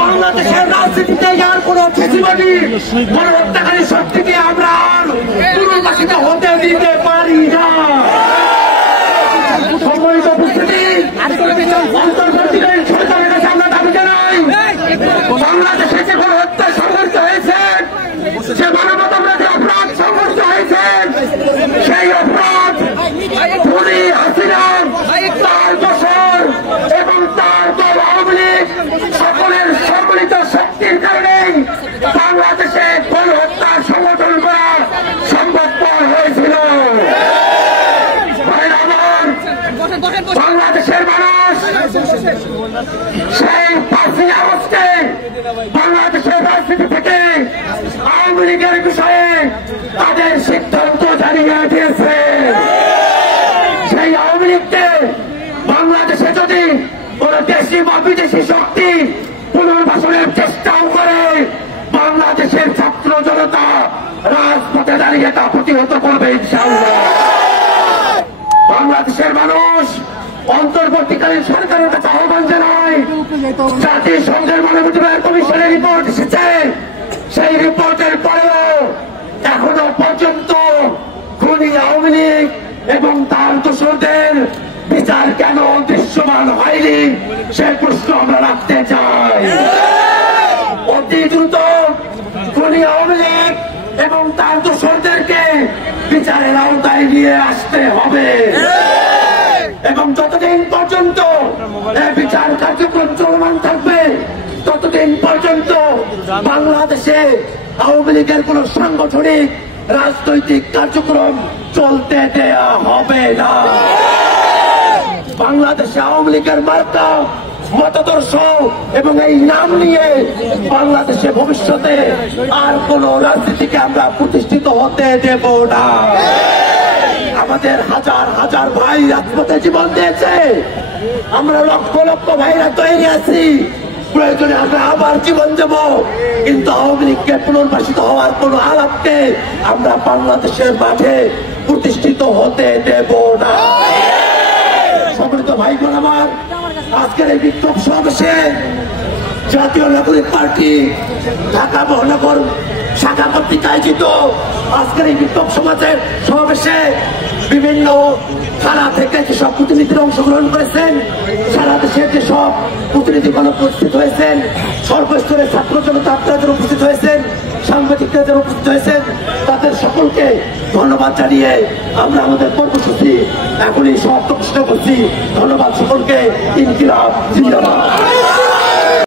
বাংলাদেশের রাজনীতিতে আর কোন ফেসিবাদী গণহত্যাকারী শক্তিকে আমরা পুনর্বাসিত হতে দিতে পারি না। সম্মানিত উপস্থিতি, অন্তর্বর্তীকালীন সরকারের কাছে আমরা দাবি জানাই, বাংলাদেশে যে গণহত্যা সংঘটিত হয়েছে, সে মানবতাবিরোধী অপরাধ সংঘটিত হয়েছে, সেই অপরাধ খুনি হাসিনা, তার দোসর এবং তার দল আওয়ামী লীগ সকলের সম্মিলিত শক্তির কারণেই বাংলাদেশে গণহত্যা সংগঠন করা সম্ভবপর হয়েছিল। বাংলাদেশের মানুষ সেই 5ই আগস্টে বাংলাদেশের রাজনীতি থেকে আওয়ামী লীগের বিষয়ে তাদের সিদ্ধান্ত জানিয়ে দিয়েছে। সেই আওয়ামী লীগকে বাংলাদেশে যদি কোন দেশি বা বিদেশি শক্তি পুনর্বাসনের চেষ্টাও করে, বাংলাদেশের ছাত্র জনতা রাজপথে দাঁড়িয়ে তা প্রতিহত করবে ইনশাআল্লাহ। বাংলাদেশের মানুষ অন্তর্বর্তীকালীন সরকারের কাছে আহ্বান জানায়, জাতিসংঘের মানবাধিকার কমিশনের রিপোর্ট এসেছে, সেই রিপোর্টের পরেও এখনো পর্যন্ত খুনি আওয়ামী লীগ এবং তার দোসরদের বিচার কেন দৃশ্যমান হয়নি, সে প্রশ্ন আমরা রাখতে চাই। অতি দ্রুত খুনি আওয়ামী লীগ এবং তার দোসরদেরকে বিচারের আওতায় নিয়ে আসতে হবে এবং যতদিন পর্যন্ত বিচার কার্যক্রম চলমান থাকবে, ততদিন পর্যন্ত বাংলাদেশে আওয়ামী লীগের কোন সাংগঠনিক রাজনৈতিক কার্যক্রম চলতে দেয়া হবে না। বাংলাদেশে আওয়ামী লীগের মার্কা, মতাদর্শ এবং এই নাম নিয়ে বাংলাদেশে ভবিষ্যতে আর কোন রাজনীতিকে আমরা প্রতিষ্ঠিত হতে দেব না। আমাদের হাজার হাজার ভাই রাজপথে জীবন দিয়েছে, আমরা লক্ষ লক্ষ ভাইরা তৈরি আছি, প্রয়োজনে আমরা আবার জীবন দেব, কিন্তু আওয়ামী লীগকে পুনর্বাসিত হওয়ার কোন আলাপকে আমরা বাংলাদেশের মাঠে প্রতিষ্ঠিত হতে দেব না। সম্মানিত ভাই বোন আমার, আজকের এই বিক্ষোভ সমাবেশে জাতীয় নাগরিক পার্টি ঢাকা মহানগর শাখা কর্তৃক আয়োজিত আজকের এই বিক্ষোভ সমাবেশে বিভিন্ন থানা থেকে যেসব প্রতিনিধিরা অংশগ্রহণ করেছেন, সারা দেশের যেসব প্রতিনিধিগণ উপস্থিত হয়েছেন, সর্বস্তরের ছাত্র জনতা আপনাদের উপস্থিত হয়েছেন, সাংবাদিকরা যারা উপস্থিত হয়েছেন, তাদের সকলকে ধন্যবাদ জানিয়ে আমরা আমাদের কর্মসূচি এখনই সমাপ্ত ঘোষণা করছি। ধন্যবাদ সকলকে। ইনকিলাব জিন্দাবাদ।